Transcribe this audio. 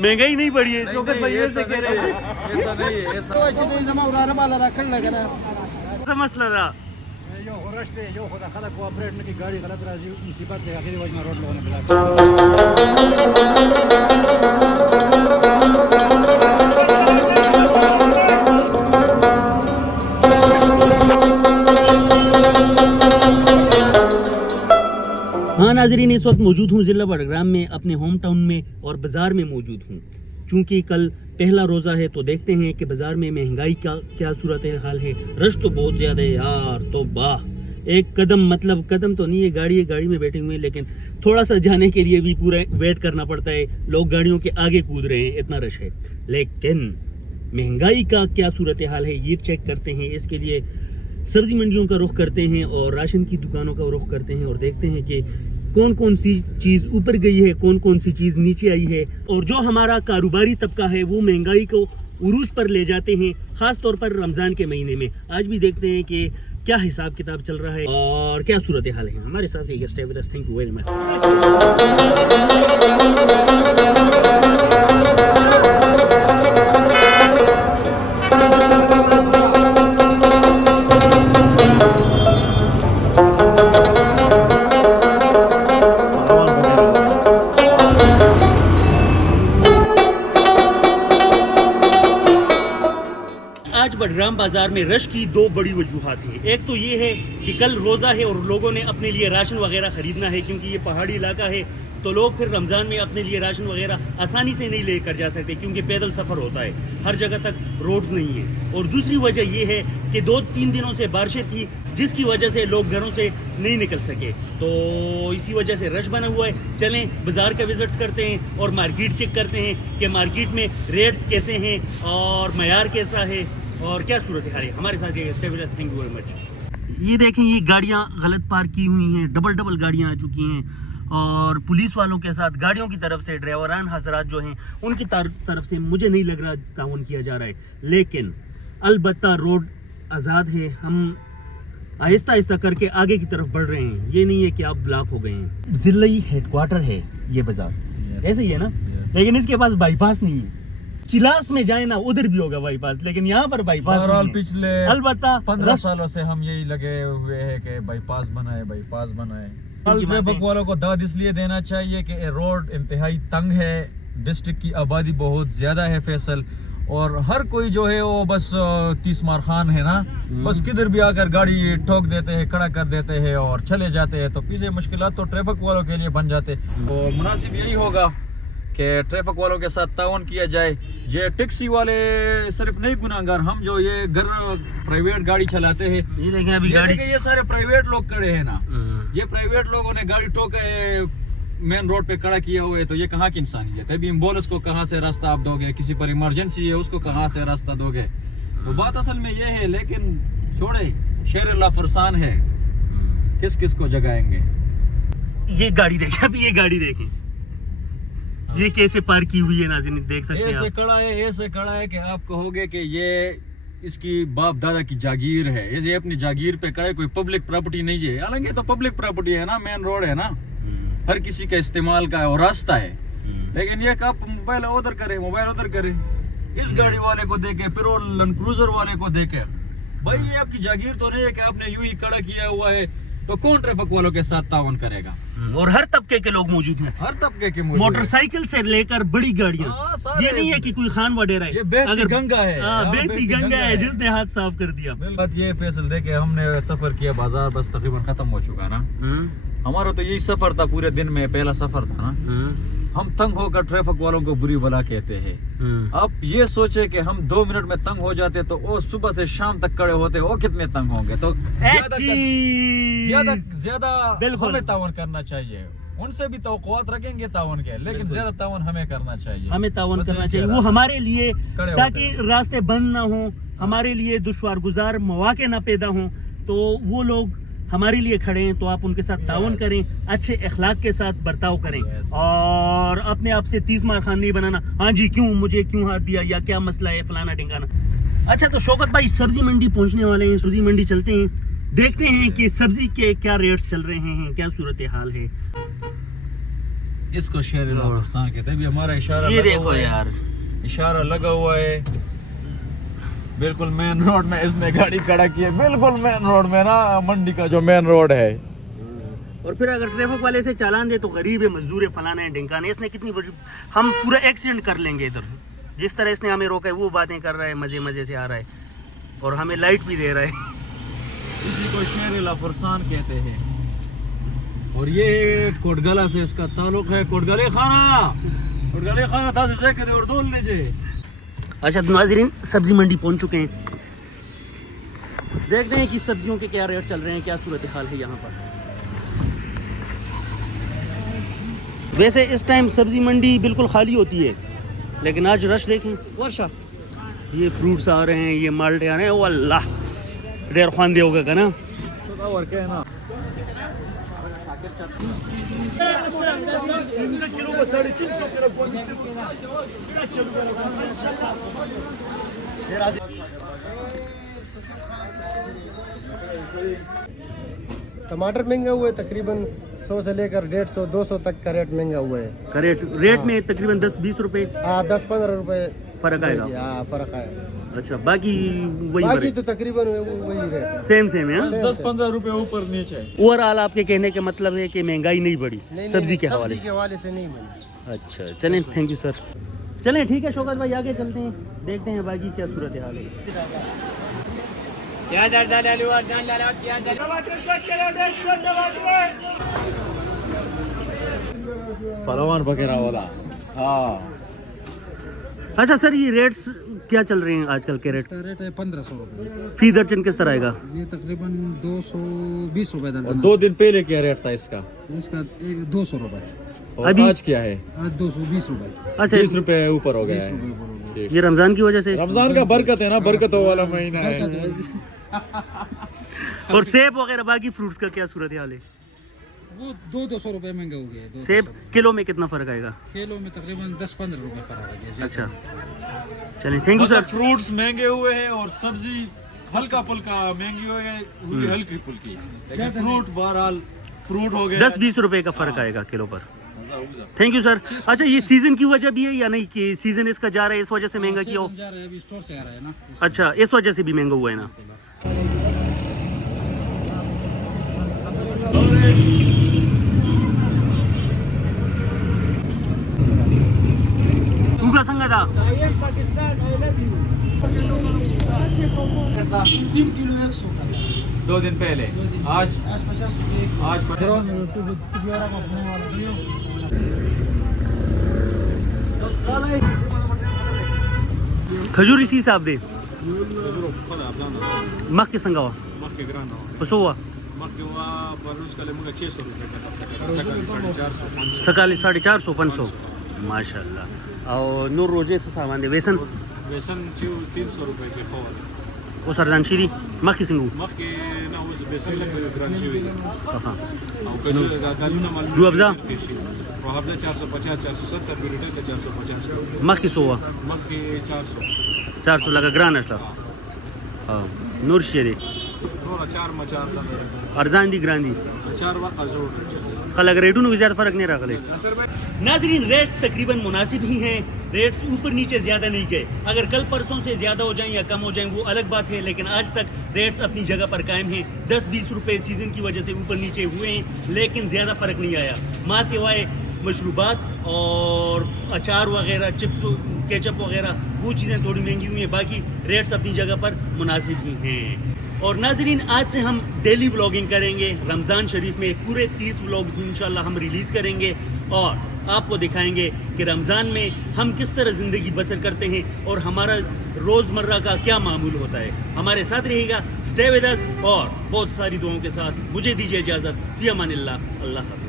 महंगाई नहीं बढ़ी है शौकत भाई, ऐसे कह रहे हैं। ऐसा नहीं है, ऐसा मसला था। जो खुदा खलक कोऑपरेट की गाड़ी गलत राजी मुसीबत है, आखिरी वजह रोड लोगों ने मिला। हाँ नाजरीन, इस वक्त मौजूद हूँ ज़िला बड़ग्राम में, अपने होम टाउन में और बाज़ार में मौजूद हूँ। चूँकि कल पहला रोज़ा है तो देखते हैं कि बाज़ार में महंगाई का क्या सूरत हाल है। रश तो बहुत ज़्यादा है यार, तो वाह, एक कदम, मतलब कदम तो नहीं है, गाड़ी में बैठे हुए हैं, लेकिन थोड़ा सा जाने के लिए भी पूरा वेट करना पड़ता है। लोग गाड़ियों के आगे कूद रहे हैं, इतना रश है। लेकिन महंगाई का क्या सूरत हाल है ये चेक करते हैं। इसके लिए सब्जी मंडियों का रुख करते हैं और राशन की दुकानों का रुख करते हैं और देखते हैं कि कौन कौन सी चीज़ ऊपर गई है, कौन कौन सी चीज़ नीचे आई है। और जो हमारा कारोबारी तबका है वो महंगाई को उरूज पर ले जाते हैं, ख़ास तौर पर रमज़ान के महीने में। आज भी देखते हैं कि क्या हिसाब किताब चल रहा है और क्या सूरत हाल है। हमारे साथ एक गेस्ट है with us, thank you very much. आज बडग्राम बाजार में रश की दो बड़ी वजूहात हैं। एक तो ये है कि कल रोज़ा है और लोगों ने अपने लिए राशन वगैरह ख़रीदना है, क्योंकि ये पहाड़ी इलाका है तो लोग फिर रमज़ान में अपने लिए राशन वगैरह आसानी से नहीं लेकर जा सकते, क्योंकि पैदल सफ़र होता है, हर जगह तक रोड्स नहीं है। और दूसरी वजह ये है कि 2-3 दिनों से बारिशें थी, जिसकी वजह से लोग घरों से नहीं निकल सके, तो इसी वजह से रश बना हुआ है। चलें बाज़ार का विज़िट्स करते हैं और मार्केट चेक करते हैं कि मार्केट में रेट्स कैसे हैं और मयार कैसा है और क्या सूरत है। हमारे साथ थैंक यू वेरी मच। ये देखें, ये गाड़ियाँ गलत पार्क की हुई हैं, डबल गाड़ियाँ आ चुकी हैं और पुलिस वालों के साथ गाड़ियों की तरफ से ड्राइवरान हजरात जो हैं उनकी तरफ से मुझे नहीं लग रहा ताउन किया जा रहा है। लेकिन अलबत्ता रोड आज़ाद है, हम आहिस्ता आहिस्ता करके आगे की तरफ बढ़ रहे हैं। ये नहीं है कि आप ब्लॉक हो गए हैं। ज़िलाई हेडक्वार्टर है ये बाजार, ऐसे ही है ना, लेकिन इसके पास बाईपास नहीं है। चिलास में जाए ना, उधर भी होगा बाईपास, लेकिन यहाँ पर बाईपास नहीं है। पिछले अलबत्ता 15 सालों से हम यही लगे हुए हैं कि बाईपास बनाए। ट्रैफिक वालों को दाद इसलिए देना चाहिए कि रोड इंतहाई तंग है, डिस्ट्रिक्ट की आबादी बहुत ज्यादा है फैसल, और हर कोई जो है वो बस 30 मार खान है ना, बस किधर भी आकर गाड़ी ठोक देते हैं, खड़ा कर देते हैं और चले जाते हैं। तो पीछे मुश्किलात तो ट्रैफिक वालों के लिए बन जाते। तो मुनासिब यही होगा कि ट्रैफिक वालों के साथ ताउन किया जाए। ये टैक्सी वाले सिर्फ नहीं गुनाहगार, हम जो ये घर प्राइवेट गाड़ी चलाते हैं, ये देखें अभी ये सारे प्राइवेट लोग खड़े हैं ना, ये प्राइवेट लोगों ने गाड़ी ठोके मेन रोड पे खड़ा किया हुआ है, तो ये कहाँ की इंसानियत है। अभी एम्बुलेंस को कहाँ से रास्ता आप दोगे, किसी पर इमरजेंसी है उसको कहाँ से रास्ता दोगे। तो बात असल में ये है, लेकिन छोड़े, शेर अल्लाह फरसान है, किस किस को जगाएंगे। ये गाड़ी देखें, अभी ये गाड़ी देखें, ये कैसे पार्क की हुई है नाज़रीन, देख सकते हैं। ऐसे खड़ा है कि आप कहोगे कि ये इसकी बाप दादा की जागीर है, ये अपनी जागीर पे खड़ा है, कोई पब्लिक प्रॉपर्टी नहीं है। हालांकि तो पब्लिक प्रॉपर्टी है ना, मेन रोड है ना, हर किसी का इस्तेमाल का और रास्ता है। लेकिन ये आप मोबाइल उधर करे, इस गाड़ी वाले को देखे, फिर वो लैंड क्रूजर वाले को देखे, भाई ये आपकी जागीर तो नहीं है कि आपने यूं ही खड़ा किया हुआ है, तो कौन ट्रैफिक वालों के साथ ताउन करेगा। और हर तबके के लोग मौजूद हैं, हर तबके के, मोटरसाइकिल से लेकर बड़ी गाड़ियां। ये नहीं है कि कोई खान वडेरा है, ये बेहती गंगा है, बेहती गंगा है जिसने हाथ साफ कर दिया। बात ये फैसल देखे, हमने सफर किया, बाजार बस तकरीबन खत्म हो चुका ना, हमारा तो यही सफर था, पूरे दिन में पहला सफर था ना। हम तंग होकर ट्रैफिक वालों को बुरी भला कहते हैं। आप ये सोचे कि हम 2 मिनट में तंग हो जाते तो वो सुबह से शाम तक खड़े होते, वो कितने तंग होंगे। तो ज्यादा हमें ताउन करना चाहिए, उनसे भी तवक्कुआत रखेंगे ताउन के, लेकिन ज्यादा ताउन हमें करना चाहिए, हमें ताउन करना चाहिए, वो हमारे लिए, ताकि रास्ते बंद ना हो, हमारे लिए दुश्वार गुजार मौके ना पैदा हो। तो वो लोग हमारे लिए खड़े हैं, तो आप उनके साथ ताउन करें, अच्छे अखलाक के साथ बर्ताव करें और अपने आप से 30 मार खान नहीं बनाना, हाँ जी क्यों मुझे क्यों हाथ दिया या क्या मसला है फलाना ढिंगाना। अच्छा, तो शौकत भाई सब्जी मंडी पहुंचने वाले हैं, सब्जी मंडी चलते हैं, देखते हैं कि सब्जी के क्या रेट्स चल रहे हैं, क्या सूरत हाल है। इसको शेर फरसान कहते हैं। हमारा इशारा ये लगा देखो हुआ है, यार, इशारा लगा हुआ है बिल्कुल मेन रोड में इसने गाड़ी खड़ा की है, बिल्कुल मेन रोड में ना, मंडी का जो मेन रोड है। और फिर अगर ट्रैफिक वाले से चालान दे तो गरीब है, मजदूर है, फलाना है, ढिंकाना है, इसने कितनी बड़ी, हम पूरा एक्सीडेंट कर लेंगे इधर। जिस तरह इसने हमें रोका है वो बातें कर रहा है, मजे मजे से आ रहा है और हमें लाइट भी दे रहा है। इसी को शेर फरसान कहते हैं। और ये कोटगला से इसका ताल्लुक है। कोटगले खाना था से कहते और दोल लीजिए। अच्छा तो नाज़रीन, सब्जी मंडी पहुंच चुके हैं, देखते हैं कि सब्जियों के क्या रेट चल रहे हैं, क्या सूरत हाल है यहाँ पर। वैसे इस टाइम सब्जी मंडी बिल्कुल खाली होती है, लेकिन आज रश देखें, वर्षा, ये फ्रूट्स आ रहे हैं, ये माल्टे आ रहे हैं, वल्लाह डेर खान दे होगा ना। और क्या है ना, टमाटर महंगा हुआ है, तकरीबन 100 से लेकर 150 200 तक का रेट महंगा हुआ है। रेट में तकरीबन 10-20 रुपए हाँ, 10-15 रुपए फर्क आएगा। हाँ, फर्क आएगा। अच्छा, बाकी वही बाकी तो तकरीबन वही रेट है। सेम है। 10-15 रुपए ऊपर नीचे। ओवरऑल आपके कहने का मतलब है कि महंगाई नहीं बढ़ी सब्जी के हवाले सब्जी के हवाले से नहीं बनी। अच्छा चलें, थैंक यू सर। चलें ठीक है शौकत भाई, आगे चलते हैं, देखते हैं बाकी क्या सूरत हाल है। पलवान वगैरह वाला। हाँ, अच्छा सर, ये रेट्स क्या चल रहे हैं आजकल के रेट? इसका रेट है 1500 रुपये फी दर्जन किस तरह आएगा? ये तकरीबन 220 रुपये और दर्जन। 2 दिन पहले क्या रेट था इसका? इसका 200 रुपये, और अभी आज क्या है? आज 220 रुपये। अच्छा, 20 रुपए ऊपर हो गया 20 है। रुपये ऊपर हो गया। ठीक। ये रमजान की वजह से। रमजान का बरकत है ना, बरकतों वाला महीना है। और सेब वगैरह बाकी फ्रूट्स का क्या सूरत हाल है? वो 200 रुपये महंगा हो गया है। सेब किलो में कितना फर्क आएगा? किलो में तकरीबन 10-15 रुपये पर आ गया। अच्छा चलें, थैंक यू सर। फ्रूट्स महंगे हुए हैं और सब्जी हल्का फुल्का महंगी हुई है, हल्की फुल्की। लेकिन फ्रूट बहरहाल फ्रूट हो गया 10-20 रुपए का फर्क आएगा किलो पर। Thank you sir. अच्छा, ये सीजन की वजह भी है या नहीं कि सीजन इसका जा रहा है इस वजह से महंगा किया हो? जा रहा है, अभी स्टोर से आ रहा है ना। अच्छा, इस वजह से भी महंगा हुआ है ना। उनका संगा था Pakistan, I love you. 3 kilo 100 का। 2 दिन पहले। आज 50 रुपये। आज खजूर इसी हिसाब दे मख के संगा पसोवा सकाली 450 500 माशाल्लाह। और नूर रोजे से सामान दे वेसन 300 रुपये के खवा वो सरदान शीरी मख की सिंगू मक्के ना उस बेसन लगे ग्राम चीवी हाँ और कजू गालू ना मालूम रूअफ़ज़ा? रूअफ़ज़ा 450 470 मिनट है 450 मख की सोवा मक्के 400 लगा ग्रान असला हाँ नूर शेरे थोड़ा 4 मचार का अर्जान दी ग्रांदी 4 वक्त जोड़ कल अगर रेटों में ज़्यादा फ़र्क नहीं रहा। नाज़रीन, रेट्स तकरीबन मुनासिब ही हैं, रेट्स ऊपर नीचे ज़्यादा नहीं गए। अगर कल परसों से ज़्यादा हो जाएं या कम हो जाएं वो अलग बात है, लेकिन आज तक रेट्स अपनी जगह पर कायम हैं। 10-20 रुपए सीज़न की वजह से ऊपर नीचे हुए हैं, लेकिन ज़्यादा फ़र्क नहीं आया। माँ सिवाय मशरूबात और अचार वगैरह, चिप्स, केचप वगैरह, वो चीज़ें थोड़ी महंगी हुई हैं, बाकी रेट्स अपनी जगह पर मुनासिब ही हैं। और नाजरीन, आज से हम डेली व्लॉगिंग करेंगे। रमज़ान शरीफ में पूरे 30 व्लॉग्स इंशाल्लाह हम रिलीज़ करेंगे और आपको दिखाएंगे कि रमज़ान में हम किस तरह ज़िंदगी बसर करते हैं और हमारा रोज़मर्रा का क्या मामूल होता है। हमारे साथ रहिएगा, स्टे विद अस और बहुत सारी दुआओं के साथ मुझे दीजिए इजाज़त। फ़ी अमानिल्लाह, अल्लाह हाफ़िज़।